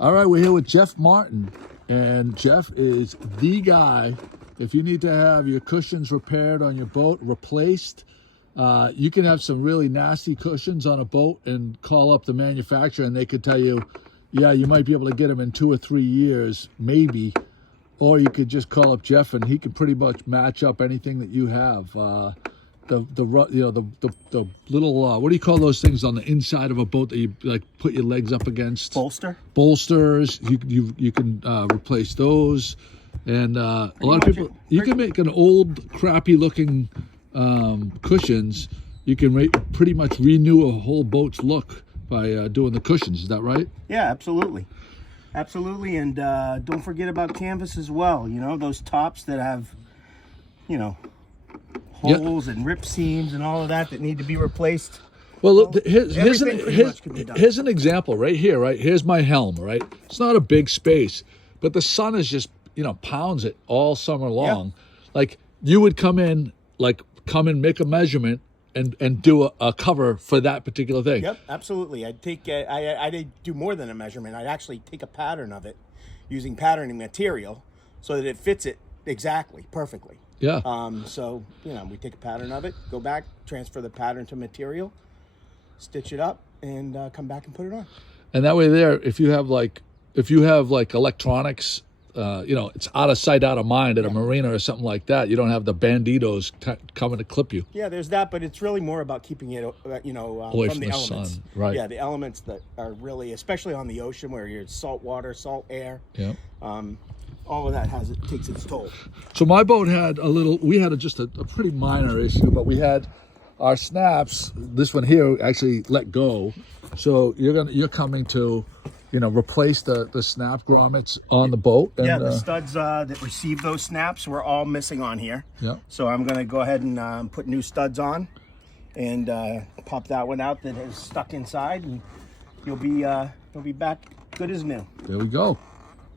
All right, we're here with Jeff Martin, and Jeff is the guy. If you need to have your cushions repaired on your boat, replaced, you can have some really nasty cushions on a boat and call up the manufacturer and they could tell you, yeah, you might be able to get them in 2 or 3 years, maybe. Or you could just call up Jeff and he can pretty much match up anything that you have. The little what do you call those things on the inside of a boat that you like put your legs up against? Bolsters. You can replace those, and a lot of people you can make an old crappy looking cushions. You can pretty much renew a whole boat's look by doing the cushions. Is that right? Yeah, absolutely. Absolutely, and don't forget about canvas as well. You know, those tops that have, you know, holes and rip seams and all of that need to be replaced. Well, look, here's an example right here, right? Here's my helm, right? It's not a big space, but the sun is just, pounds it all summer long. Yeah. Like, you would come in, make a measurement and do a cover for that particular thing. Yep, absolutely. I'd do more than a measurement. I'd actually take a pattern of it using patterning material so that it fits it exactly, perfectly. Yeah. So, we take a pattern of it, go back, transfer the pattern to material, stitch it up, and come back and put it on. And that way there, if you have electronics, it's out of sight, out of mind at a marina or something like that. You don't have the banditos coming to clip you. Yeah, there's that, but it's really more about keeping it, away from the elements. Sun. Right. Yeah, the elements that are really, especially on the ocean where you're salt water, salt air. Yeah. All of that takes its toll. So my boat had just a pretty minor issue, but we had our snaps. This one here actually let go. So you're coming to, replace the snap grommets on the boat. And, yeah, the studs that receive those snaps were all missing on here. Yeah. So I'm going to go ahead and put new studs on, and pop that one out that is stuck inside, and you'll be back good as new. There we go.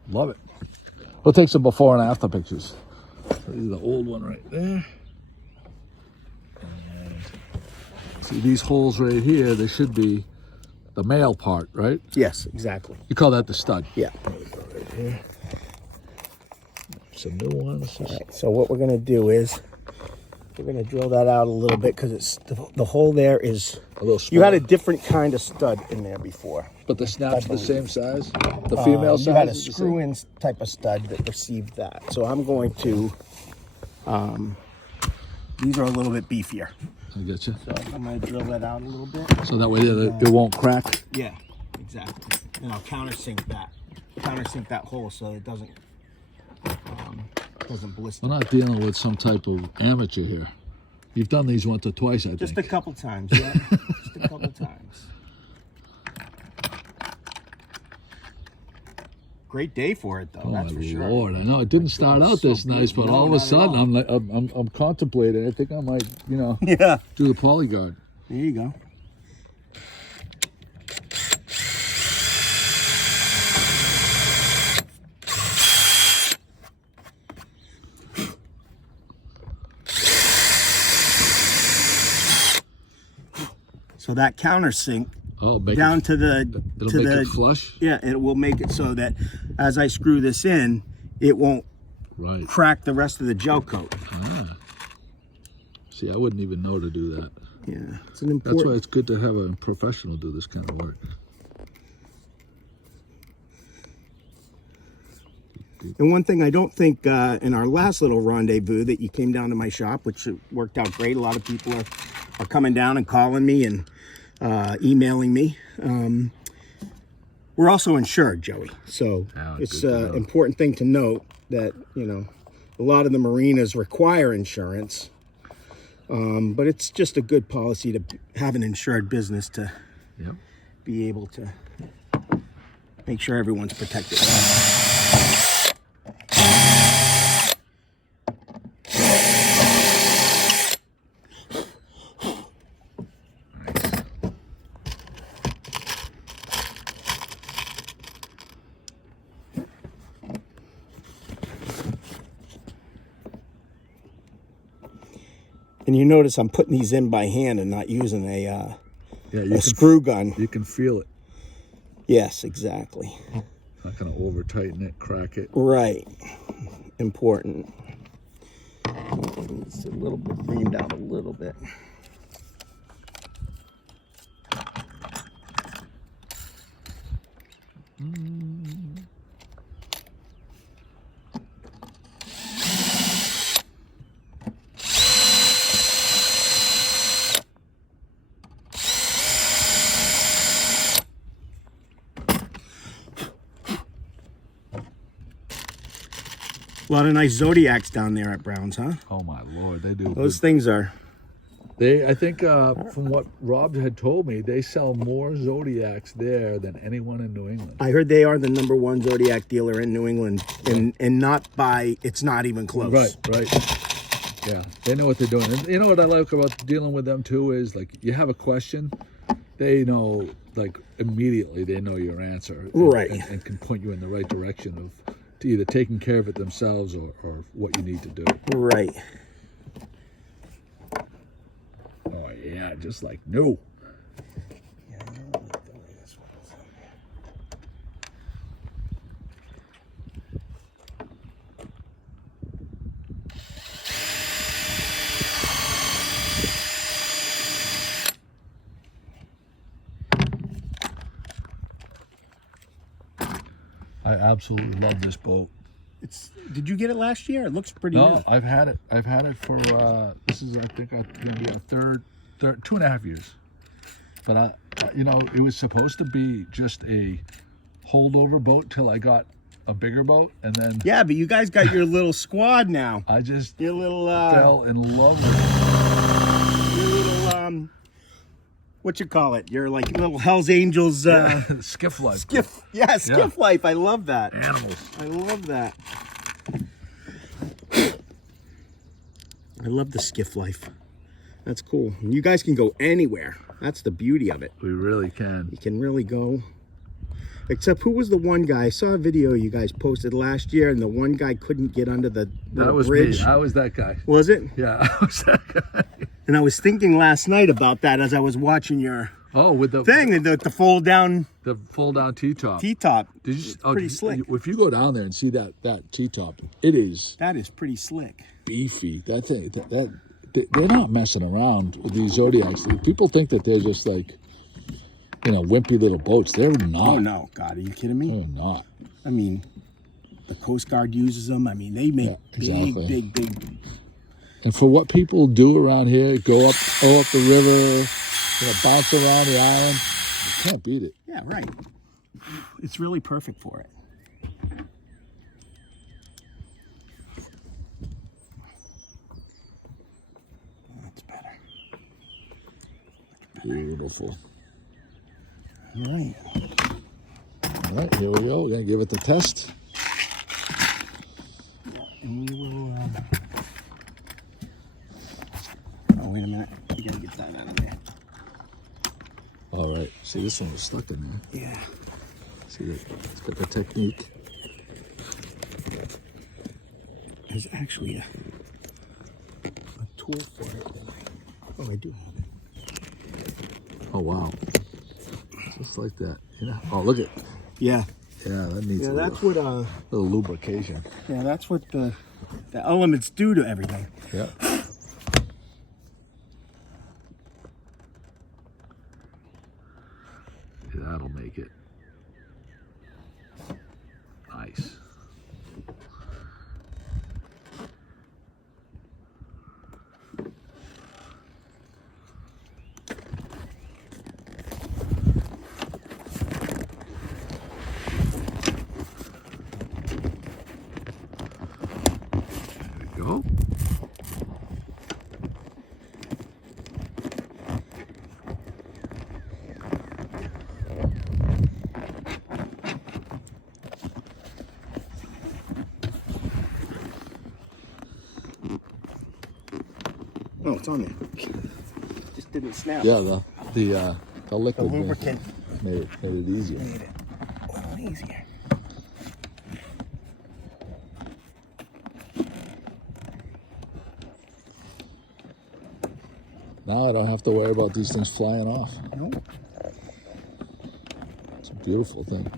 Love it. We'll take some before and after pictures. So this is the old one right there. And see these holes right here, they should be the male part, right? Yes, exactly. You call that the stud? Yeah. Right here. Some new ones. All right, so what we're going to do is we're going to drill that out a little bit because it's the hole there is a little smaller. You had a different kind of stud in there before. But the snap's the same size? The female size? You had a screw-in type of stud that received that. So I'm going to, these are a little bit beefier. I get you. So I'm going to drill that out a little bit. So that way it won't crack? Yeah, exactly. And I'll countersink that hole so it doesn't blister. We're not dealing with some type of amateur here. You've done these once or twice, I think. Just a couple times, yeah. Just a couple times. Great day for it, though. That's for sure. Lord, I know it didn't start out this nice, but all of a sudden I'm contemplating. I think I might, do the polyguard. There you go. So that countersink down to the flush. Yeah, it will make it so that as I screw this in, it won't crack the rest of the gel coat. Ah. See, I wouldn't even know to do that. Yeah, it's an important. That's why it's good to have a professional do this kind of work. And one thing I don't think in our last little rendezvous that you came down to my shop, which worked out great. A lot of people are coming down and calling me and emailing me. We're also insured, Joey. So it's an important thing to note that, a lot of the marinas require insurance. But it's just a good policy to have an insured business to be able to make sure everyone's protected. And you notice I'm putting these in by hand and not using a screw gun. You can feel it. Yes, exactly. Not gonna over tighten it, crack it. Right. Important. It's a little bit, bring him down a little bit. A lot of nice Zodiacs down there at Brown's, huh? Oh my Lord, they do. Those things are. I think, from what Rob had told me, they sell more Zodiacs there than anyone in New England. I heard they are the #1 Zodiac dealer in New England, and not by. It's not even close. Right. Yeah, they know what they're doing. And you know what I like about dealing with them too is, like, you have a question, they know, like, immediately they know your answer, Right, and can point you in the right direction of to either taking care of it themselves or what you need to do. Right. Oh yeah, just like new. I absolutely love this boat. Did you get it last year? It looks pretty No, new. I've had it. I've had it for this is, I think, going to be a third 2.5 years. But you know, it was supposed to be just a holdover boat till I got a bigger boat, and then Yeah, but you guys got your little squad now. I just Your little fell in love with your little what you call it? Your like little Hell's Angels it. Skiff life. skiff. Yeah, skiff Yeah. life. I love that. Animals. I love that. I love the skiff life. That's cool. You guys can go anywhere. That's the beauty of it. We really can. You can really go. Except, who was the one guy? I saw a video you guys posted last year, and the one guy couldn't get under the That was bridge. me. I was that guy. Was it? Yeah, I was that guy. And I was thinking last night about that as I was watching your Oh, with the thing, the fold down the fold down T-top. T-top. Did you? Pretty slick. If you go down there and see that T-top, it is That is pretty slick. beefy. That thing, they're not messing around with these Zodiacs. People think that they're just like, you know, wimpy little boats. They're not. Oh no, God, are you kidding me? They're not. I mean, the Coast Guard uses them. I mean, they make exactly. big. And for what people do around here, go up the river, you know, bounce around the island, you can't beat it. Yeah, right. It's really perfect for it. That's better. Beautiful. All right. All right, here we go. We're gonna give it the test. And we will. Oh, wait a minute. You gotta get that out of there. All right. See, this one was stuck in there. Yeah. See, it's got the technique. There's actually a tool for it. Oh, I do have it. Oh wow. Just like that. You know? Oh, look at. Yeah. Yeah, that needs Yeah, a that's little, what little lubrication. yeah, that's what the elements do to everything. Yeah. That'll make it nice. There we go. Oh, it's on there. Just didn't snap. Yeah, the The liquid lubricant made it easier. made it a little easier. Now I don't have to worry about these things flying off. Nope. It's a beautiful thing.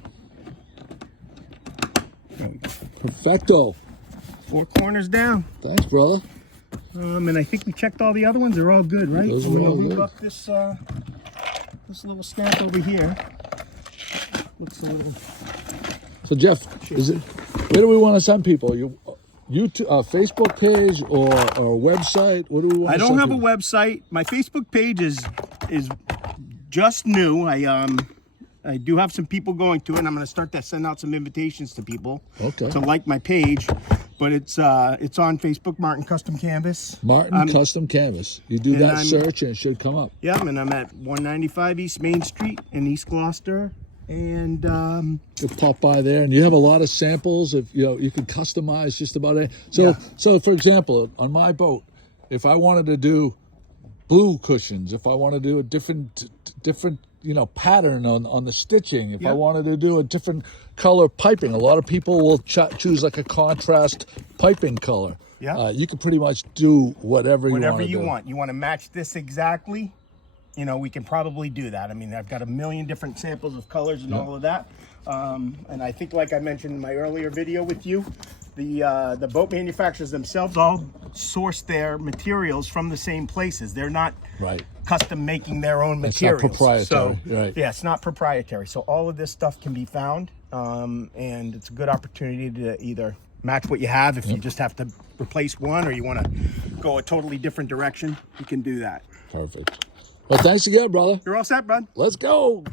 Perfecto. 4 corners down. Thanks, brother. And I think we checked all the other ones. They're all good, right? Those I'm are gonna all leave good. up this this little stamp over here. Looks a little. So Jeff, is it? Where do we want to send people? YouTube, Facebook page or website? What do we want? I to don't send have a people? website. My Facebook page is just new. I do have some people going to it, and I'm going to start to send out some invitations to people to like my page. But it's on Facebook, Martin Custom Canvas. Martin Custom Canvas. You do that I'm- search and it should come up. Yeah, and I'm at 195 East Main Street in East Gloucester. And You pop by there, and you have a lot of samples. If you can customize just about it. So, Yeah. so for example, on my boat, if I wanted to do blue cushions, if I want to do a different pattern on the stitching, if I Yeah. wanted to do a different color piping, a lot of people will choose like a contrast piping color. Yeah. You can pretty much do whatever whatever you you want. want. You want to match this exactly? We can probably do that. I mean, I've got a million different samples of colors and all of that. And I think, like I mentioned in my earlier video with you, the boat manufacturers themselves all source their materials from the same places. They're not Right. custom making their own It's not materials. proprietary, So, right. yeah, it's not proprietary. So all of this stuff can be found, and it's a good opportunity to either match what you have if you just have to replace one, or you want to go a totally different direction. You can do that. Perfect. Well, thanks again, brother. You're all set, bud. Let's go.